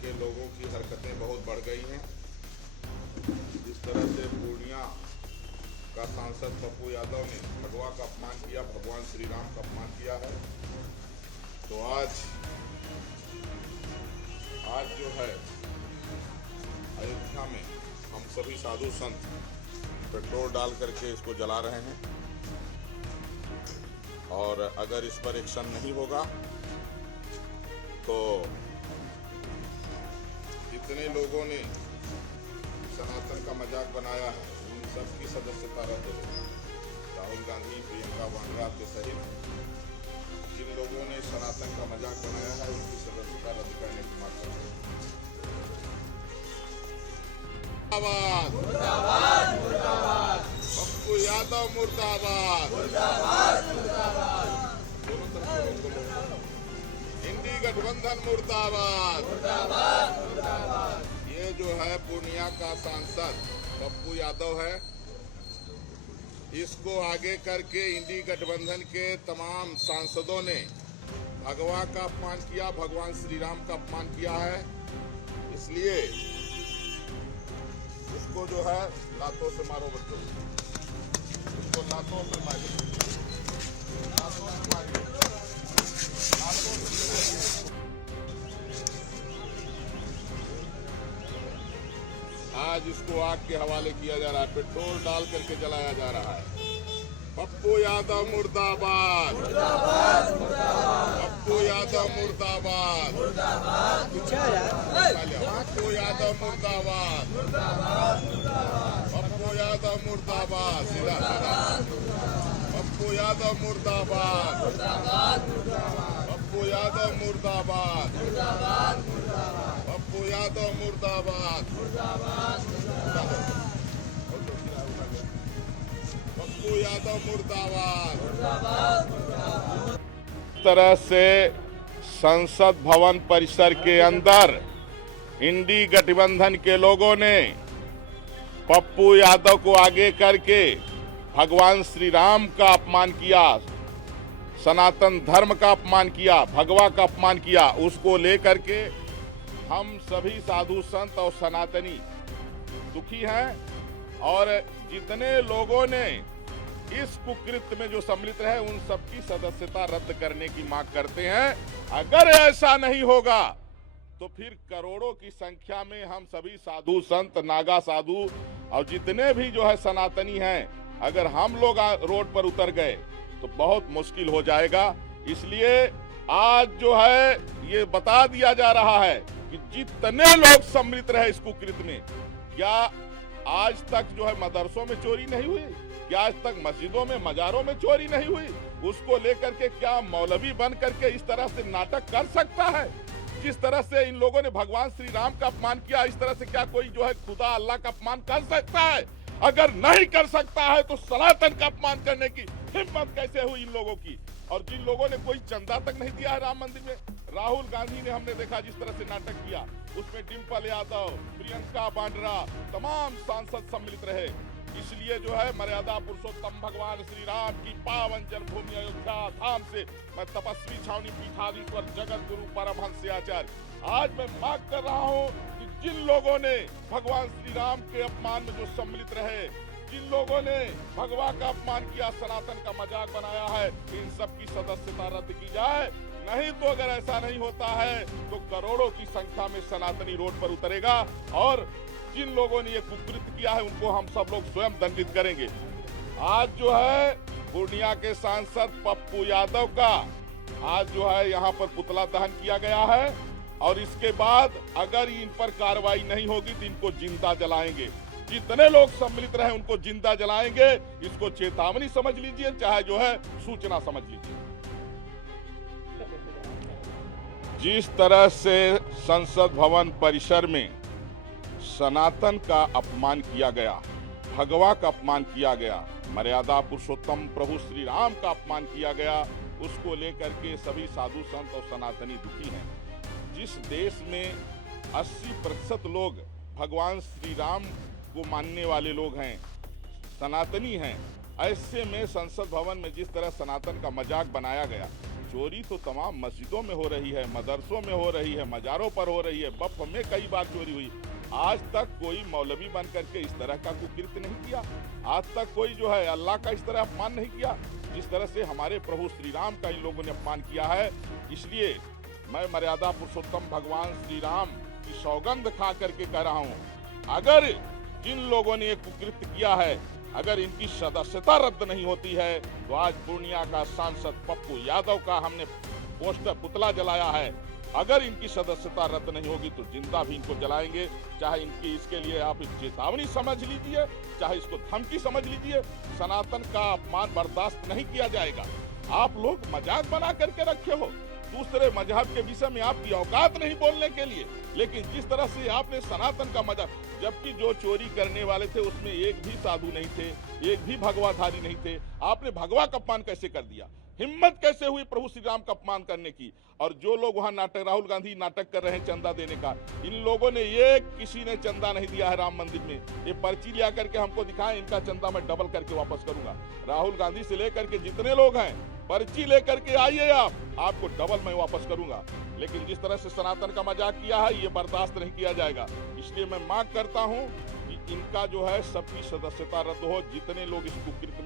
के लोगों की हरकतें बहुत बढ़ गई हैं। जिस तरह से पूर्णिया का सांसद पप्पू यादव ने भगवा का अपमान किया, भगवान श्री राम का अपमान किया है, तो आज जो है अयोध्या में हम सभी साधु संत पेट्रोल डाल करके इसको जला रहे हैं। और अगर इस पर एक्शन नहीं होगा तो जितने लोगों ने सनातन का मजाक बनाया है उन सबकी सदस्यता रद्द हो। राहुल गांधी, प्रियंका वाड्रा के सहित जिन लोगों ने सनातन का मजाक बनाया है उनकी सदस्यता रद्द करने की मांग करते हैं। मुर्दाबाद, मुर्दाबाद, पप्पू यादव मुर्दाबाद, मुर्दाबाद, मुर्दाबाद, इंडी गठबंधन मुर्दाबाद, मुर्दाबाद, मुर्दाबाद। ये जो है पूर्णिया का सांसद पप्पू यादव है, इसको आगे करके इंडी गठबंधन के तमाम सांसदों ने भगवा का अपमान किया, भगवान श्री राम का अपमान किया है। इसलिए उसको जो है लातों से मारो बच्चों, उसको लातों से मारिए, लातों से मारिए, लातों से। आज इसको आग के हवाले किया जा रहा है, पेट्रोल डाल करके जलाया जा रहा है। पप्पू यादव मुर्दाबाद, मुर्दाबाद, मुर्दाबाद, पप्पू यादव मुर्दाबाद, मुर्दाबाद, पप्पू यादव मुर्दाबाद, मुर्दाबाद, पप्पू यादव मुर्दाबाद, सीधा पप्पू यादव मुर्दाबाद, पप्पू यादव मुर्दाबाद, पप्पू यादव मुर्दाबाद, पप्पू यादव मुर्दाबाद। इस तरह से संसद भवन परिसर के अंदर इंडी गठबंधन के लोगों ने पप्पू यादव को आगे करके भगवान श्री राम का अपमान किया, सनातन धर्म का अपमान किया, भगवा का अपमान किया, उसको लेकर के हम सभी साधु संत और सनातनी दुखी हैं। और जितने लोगों ने इस कुकृत्य में जो सम्मिलित रहे उन सबकी सदस्यता रद्द करने की मांग करते हैं। अगर ऐसा नहीं होगा तो फिर करोड़ों की संख्या में हम सभी साधु संत, नागा साधु और जितने भी जो है सनातनी हैं, अगर हम लोग रोड पर उतर गए तो बहुत मुश्किल हो जाएगा। इसलिए आज जो है ये बता दिया जा रहा है कि जितने लोग सम्मिलित रहे इस कुकृत्य में, क्या आज तक जो है मदरसों में चोरी नहीं हुई, क्या आज तक मस्जिदों में, मजारों में चोरी नहीं हुई, उसको लेकर के क्या मौलवी बन करके इस तरह से नाटक कर सकता है? जिस तरह से इन लोगों ने भगवान श्री राम का अपमान किया, इस तरह से क्या कोई जो है खुदा अल्लाह का अपमान कर सकता है? अगर नहीं कर सकता है तो सनातन का अपमान करने की हिम्मत कैसे हुई इन लोगों की? और जिन लोगों ने कोई चंदा तक नहीं दिया है राम मंदिर में, राहुल गांधी ने हमने देखा जिस तरह से नाटक किया, उसमें डिम्पल यादव, प्रियंका वाड्रा, तमाम सांसद सम्मिलित रहे। इसलिए जो है मर्यादा पुरुषोत्तम भगवान श्री राम की पावन जन्मभूमि अयोध्या धाम से मैं तपस्वी छावनी पीठाधीश्वर जगत गुरु परमहंस आचार्य आज मैं मांग कर रहा हूँ कि जिन लोगों ने भगवान श्री राम के अपमान में जो सम्मिलित रहे, जिन लोगों ने भगवा का अपमान किया, सनातन का मजाक बनाया है, इन सब की सदस्यता रद्द की जाए। नहीं तो अगर ऐसा नहीं होता है तो करोड़ों की संख्या में सनातनी रोड पर उतरेगा और जिन लोगों ने ये कुकृत्य किया है उनको हम सब लोग स्वयं दंडित करेंगे। आज जो है पूर्णिया के सांसद पप्पू यादव का आज जो है यहाँ पर पुतला दहन किया गया है और इसके बाद अगर इन पर कार्रवाई नहीं होगी तो इनको जिंदा जलाएंगे। जितने लोग सम्मिलित रहे उनको जिंदा जलाएंगे। इसको चेतावनी समझ लीजिए, चाहे जो है सूचना समझ लीजिए। जिस तरह से संसद भवन परिसर में सनातन का अपमान किया गया, भगवा का अपमान किया गया, मर्यादा पुरुषोत्तम प्रभु श्री राम का अपमान किया गया, उसको लेकर के सभी साधु संत और सनातनी दुखी हैं। जिस देश में 80% लोग भगवान श्री राम को मानने वाले लोग हैं, सनातनी हैं, ऐसे में संसद भवन में जिस तरह सनातन का मजाक बनाया गया, चोरी तो तमाम मस्जिदों में हो रही है, मदरसों में हो रही है, मजारों पर हो रही है, बफ में कई बार चोरी हुई। आज तक कोई मौलवी बन करके इस तरह का कुकृत्य नहीं किया। आज तक कोई जो है अल्लाह का इस तरह अपमान नहीं किया जिस तरह से हमारे प्रभु श्री राम का इन लोगों ने अपमान किया है। इसलिए मैं मर्यादा पुरुषोत्तम भगवान श्री राम की सौगंध खा करके कह रहा हूँ, अगर जिन लोगों ने ये कुकृत्य किया है, अगर इनकी सदस्यता रद्द नहीं होती है तो आज पूर्णिया का सांसद पप्पू यादव का हमने पोस्टर पुतला जलाया है। अगर इनकी सदस्यता रद्द नहीं होगी तो जिंदा भी इनको जलाएंगे। चाहे इनकी इसके लिए आप चेतावनी समझ लीजिए, चाहे इसको धमकी समझ लीजिए। सनातन का अपमान बर्दाश्त नहीं किया जाएगा। आप लोग मजाक बना करके रखे हो दूसरे मजहब के विषय में, आपकी औकात नहीं बोलने के लिए, लेकिन जिस तरह से आपने सनातन का मजाक, जबकि जो चोरी करने वाले थे उसमें एक भी साधु नहीं थे, एक भी भगवाधारी नहीं थे, आपने भगवा का अपमान कैसे कर दिया? हिम्मत कैसे हुई प्रभु श्री राम का अपमान करने की? और जो लोग वहां नाटक, राहुल गांधी नाटक कर रहे हैं चंदा देने का, इन लोगों ने किसी ने चंदा नहीं दिया है राम मंदिर में। ये पर्ची लिया करके हमको दिखाएं, इनका चंदा मैं डबल करके वापस करूंगा। राहुल गांधी से लेकर के जितने लोग हैं, पर्ची लेकर के आइए, आपको डबल मैं वापस करूंगा। लेकिन जिस तरह से सनातन का मजाक किया है, ये बर्दाश्त नहीं किया जाएगा। इसलिए मैं मांग करता हूं कि इनका जो है सबकी सदस्यता रद्द हो, जितने लोग इस कुकृत्य